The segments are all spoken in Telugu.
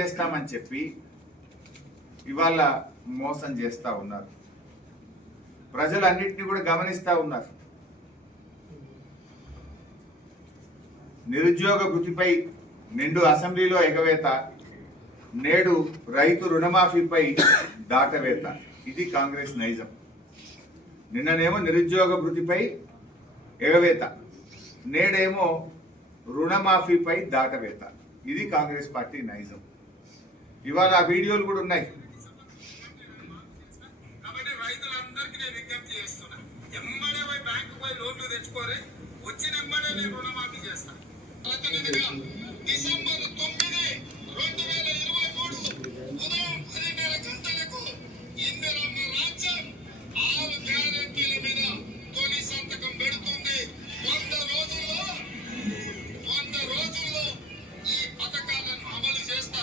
చేస్తామని చెప్పి ఇవాళ మోసం చేస్తూ ఉన్నారు. ప్రజలన్నింటినీ కూడా గమనిస్తూ ఉన్నారు. నిరుద్యోగ భృతిపై నిండు అసెంబ్లీలో ఎగవేత, నేడు రైతు రుణమాఫీపై దాటవేత. ఇది కాంగ్రెస్ నైజం. నిన్ననేమో నిరుద్యోగ భృతిపై ఎగవేత, నేడేమో రుణమాఫీపై దాటవేత. ఇది కాంగ్రెస్ పార్టీ నైజం. ఇవాళ ఆ వీడియోలు కూడా ఉన్నాయి. డిసెంబర్ 9, 2023 ఉదయం 10:30 గంటలకు ఇందిరమ్మ రాజ్యం 6 గ్యారెంటీల మీద తొలి సంతకం పెడుతుంది. 100 రోజుల్లో ఈ పథకాలను అమలు చేస్తా.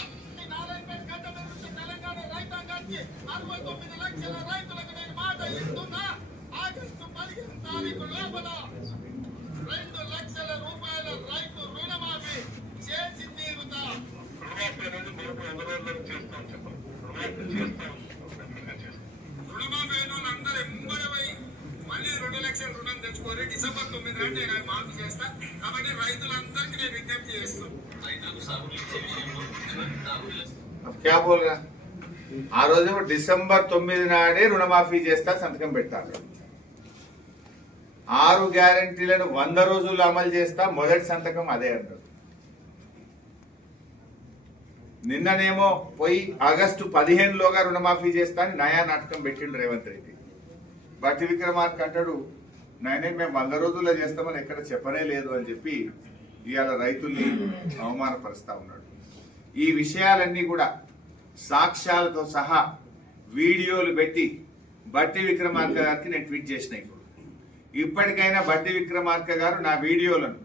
తెలంగాణ రైతాంగానికి 69 లక్షల రైతులకు నేను మాట ఇస్తున్నా. ఆగస్టు 15 తారీఖు లోపల 2 లక్షల రూపాయల రైతు రుణమాఫీ చేసి తీరుతా. రుణమాఫీ అందరూ ఎంబడపై మళ్ళీ 2 లక్షల రుణం తెచ్చుకోవాలి. డిసెంబర్ 9 నాటి నేను మాఫీ చేస్తా. కాబట్టి రైతులందరికీ నేను విజ్ఞప్తి చేస్తాను. ఆ రోజు డిసెంబర్ 9 నాడే రుణమాఫీ చేస్తా సంతకం పెట్టాలి. 6 గ్యారెంటీలను 100 రోజుల్లో అమలు చేస్తా మొదటి సంతకం అదే అన్నాడు. నిన్ననేమో పోయి ఆగస్టు 15లోగా రుణమాఫీ చేస్తా అని నయా నాటకం పెట్టిండు రేవంత్ రెడ్డి. బట్టి విక్రమార్క అంటాడు, నేనే మేము 100 రోజుల్లో చేస్తామని ఎక్కడ చెప్పనే లేదు అని చెప్పి ఇవాళ రైతుల్ని అవమానపరుస్తా ఉన్నాడు. ఈ విషయాలన్నీ కూడా సాక్ష్యాలతో సహా వీడియోలు పెట్టి బట్టి విక్రమార్క గారికి నేను ట్వీట్ చేసిన. ఇప్పటికైనా బట్టి విక్రమార్క గారు నా వీడియోలను,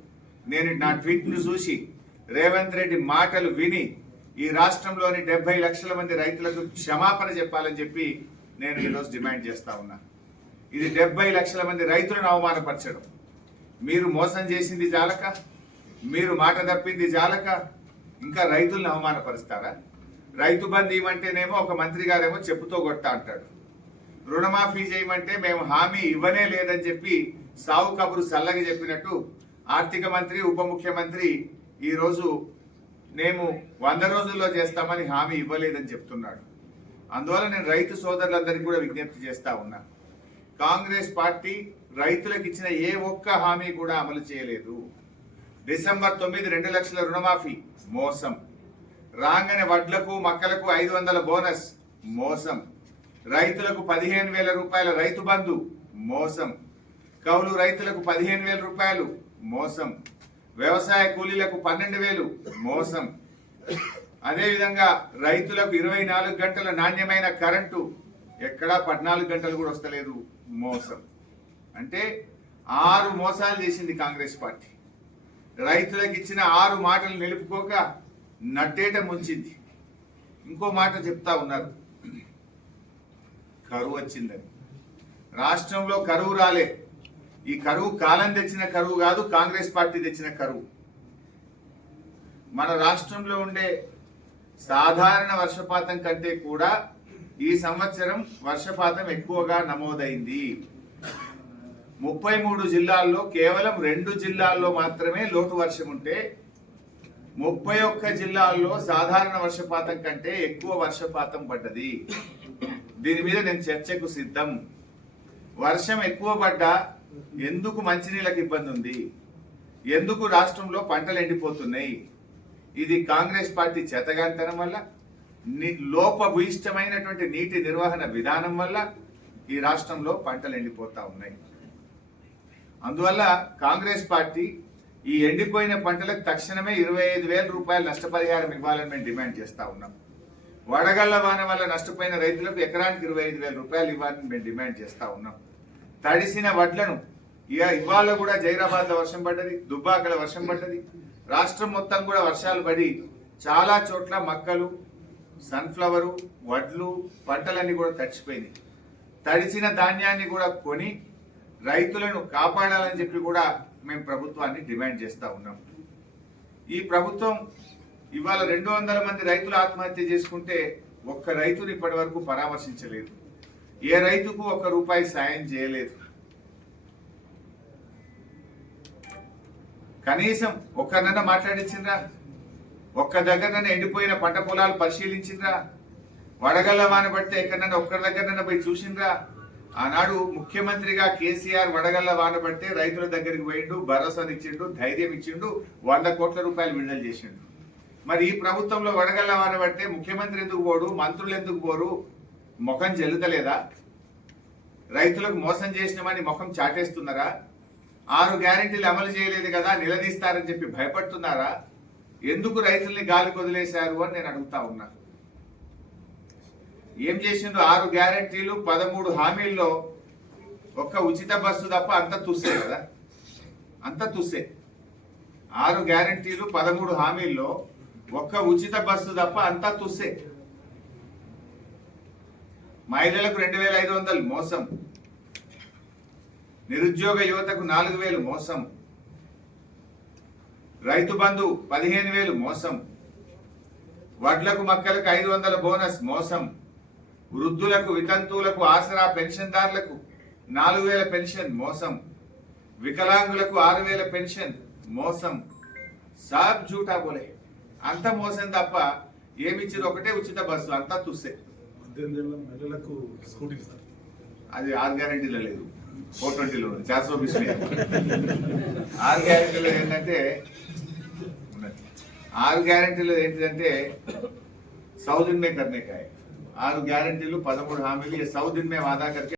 నా ట్వీట్ను చూసి రేవంత్ రెడ్డి మాటలు విని ఈ రాష్ట్రంలోని 70 లక్షల మంది రైతులకు క్షమాపణ చెప్పాలని చెప్పి నేను ఈరోజు డిమాండ్ చేస్తా ఉన్నా. ఇది 70 లక్షల మంది రైతులను అవమానపరచడం. మీరు మోసం చేసింది జాలక, మీరు మాట తప్పింది జాలక ఇంకా రైతులను అవమానపరుస్తారా? రైతు బంధు ఇవ్వమంటేనేమో ఒక మంత్రి గారేమో చెప్పుతో కొట్టా అంటాడు. రుణమాఫీ చేయమంటే మేము హామీ ఇవ్వనే లేదని చెప్పి సావు కబురు సల్లగా చెప్పినట్టు ఆర్థిక మంత్రి, ఉప ముఖ్యమంత్రి ఈరోజు మేము 100 రోజుల్లో చేస్తామని హామీ ఇవ్వలేదని చెప్తున్నాడు. అందువల్ల నేను రైతు సోదరులందరికీ కూడా విజ్ఞప్తి చేస్తా ఉన్నా. కాంగ్రెస్ పార్టీ రైతులకు ఇచ్చిన ఏ ఒక్క హామీ కూడా అమలు చేయలేదు. డిసెంబర్ 9 2 లక్షల రుణమాఫీ మోసం, రాగానే వడ్లకు మక్కలకు 500 బోనస్ మోసం, రైతులకు 15,000 రూపాయల రైతు బంధు మోసం, కౌలు రైతులకు 15,000 రూపాయలు మోసం, వ్యవసాయ కూలీలకు 12,000 మోసం, అదేవిధంగా రైతులకు 24 గంటల నాణ్యమైన కరెంటు, ఎక్కడా 14 గంటలు కూడా వస్తలేదు మోసం. అంటే 6 మోసాలు చేసింది కాంగ్రెస్ పార్టీ. రైతులకు ఇచ్చిన 6 మాటలు నిలుపుకోక నట్టేట ముంచింది. ఇంకో మాట చెప్తా ఉన్నారు, కరువు వచ్చిందని. రాష్ట్రంలో కరువు రాలే. ఈ కరువు కాలం తెచ్చిన కరువు కాదు, కాంగ్రెస్ పార్టీ తెచ్చిన కరువు. మన రాష్ట్రంలో ఉండే సాధారణ వర్షపాతం కంటే కూడా ఈ సంవత్సరం వర్షపాతం ఎక్కువగా నమోదైంది. 33 జిల్లాల్లో కేవలం 2 జిల్లాల్లో మాత్రమే లోటు వర్షం ఉంటే 31 జిల్లాల్లో సాధారణ వర్షపాతం కంటే ఎక్కువ వర్షపాతం పడ్డది. దీని మీద నేను చర్చకు సిద్ధం. వర్షం ఎక్కువ పడ్డా ఎందుకు మంచినీళ్ళకి ఇబ్బంది ఉంది? ఎందుకు రాష్ట్రంలో పంటలు ఎండిపోతున్నాయి? ఇది కాంగ్రెస్ పార్టీ చేతగాంతనం వల్ల, లోపభూయిష్టమైనటువంటి నీటి నిర్వహణ విధానం వల్ల ఈ రాష్ట్రంలో పంటలు ఎండిపోతా ఉన్నాయి. అందువల్ల కాంగ్రెస్ పార్టీ ఈ ఎండిపోయిన పంటలకు తక్షణమే 25,000 రూపాయలు నష్టపరిహారం ఇవ్వాలని మేము డిమాండ్ చేస్తా ఉన్నాం. వడగళ్ల వాన వల్ల నష్టపోయిన రైతులకు ఎకరానికి 25,000 రూపాయలు ఇవ్వాలని మేము డిమాండ్ చేస్తా ఉన్నాం. తడిసిన వడ్లను ఇవాళ కూడా జైరాబాద్ లో వర్షం పడ్డది, దుబ్బాకల వర్షం పడ్డది. రాష్ట్రం మొత్తం కూడా వర్షాలు పడి చాలా చోట్ల మక్కలు, సన్ఫ్లవరు, వడ్లు పంటలన్నీ కూడా తడిచిపోయినాయి. తడిచిన ధాన్యాన్ని కూడా కొని రైతులను కాపాడాలని చెప్పి కూడా మేము ప్రభుత్వాన్ని డిమాండ్ చేస్తా ఉన్నాం. ఈ ప్రభుత్వం ఇవాళ 200 మంది రైతులు ఆత్మహత్య చేసుకుంటే ఒక్క రైతుని ఇప్పటి వరకు పరామర్శించలేదు. ఏ రైతుకు ₹1 సాయం చేయలేదు. కనీసం ఒక్కనన్నా మాట్లాడించిండ్రా? ఒక్క దగ్గరనన్నా ఎండిపోయిన పంట పొలాలు పరిశీలించిండ్రా? వడగళ్ళ వాన పడితే ఎక్కడన్నా ఒక్కరి దగ్గరనన్నా పోయి చూసిండ్రా? ఆనాడు ముఖ్యమంత్రిగా కేసీఆర్ వడగళ్ళ వాన పడితే రైతుల దగ్గరికి పోయిండు, భరోసానిచ్చిండు, ధైర్యం ఇచ్చిండు, ₹100 కోట్ల విడుదల చేసిండు. మరి ఈ ప్రభుత్వంలో వడగళ్ళ వాన పడితే ముఖ్యమంత్రి ఎందుకు పోడు, మంత్రులు ఎందుకు పోరు? ముఖం చెల్లుతలేదా? రైతులకు మోసం చేసినామని ముఖం చాటేస్తున్నారా? 6 గ్యారెంటీలు అమలు చేయలేదు కదా, నిలదీస్తారని చెప్పి భయపడుతున్నారా? ఎందుకు రైతుల్ని గాలికి వదిలేశారు అని నేను అడుగుతా ఉన్నా. ఏం చేసిండు? 6 గ్యారెంటీలు 13 హామీల్లో ఒక్క ఉచిత బస్సు తప్ప అంత తుస్సే కదా, అంత తుస్సే. 6 గ్యారెంటీలు 13 హామీల్లో ఒక్క ఉచిత బస్సు తప్ప అంతా తుస్సే. మహిళలకు 2500 మోసం, నిరుద్యోగ యువతకు 4000 మోసం, రైతు బంధు 15000 మోసం, వడ్లకు మక్కలకు 500 బోనస్ మోసం, వృద్ధులకు వితంతువులకు ఆసరా పెన్షన్దారులకు 4000 పెన్షన్ మోసం, వికలాంగులకు 6000 పెన్షన్ మోసం. సాబ్ झूठा बोले. అంత మోసం తప్ప ఏమిచ్చింది? ఒకటే ఉచిత బస్సు, అంతా తుస్సే. 18 మహిళలకు స్కూటీ సార్, అది 6 గ్యారెంటీలో లేదు, 420లో 420 6 గ్యారెంటీలో ఏంటంటే 6 గ్యారెంటీలో ఏంటంటే सौ दिन में करने का है. 6 गारंटी 13 हामिल ये 100 दिन में वादा करके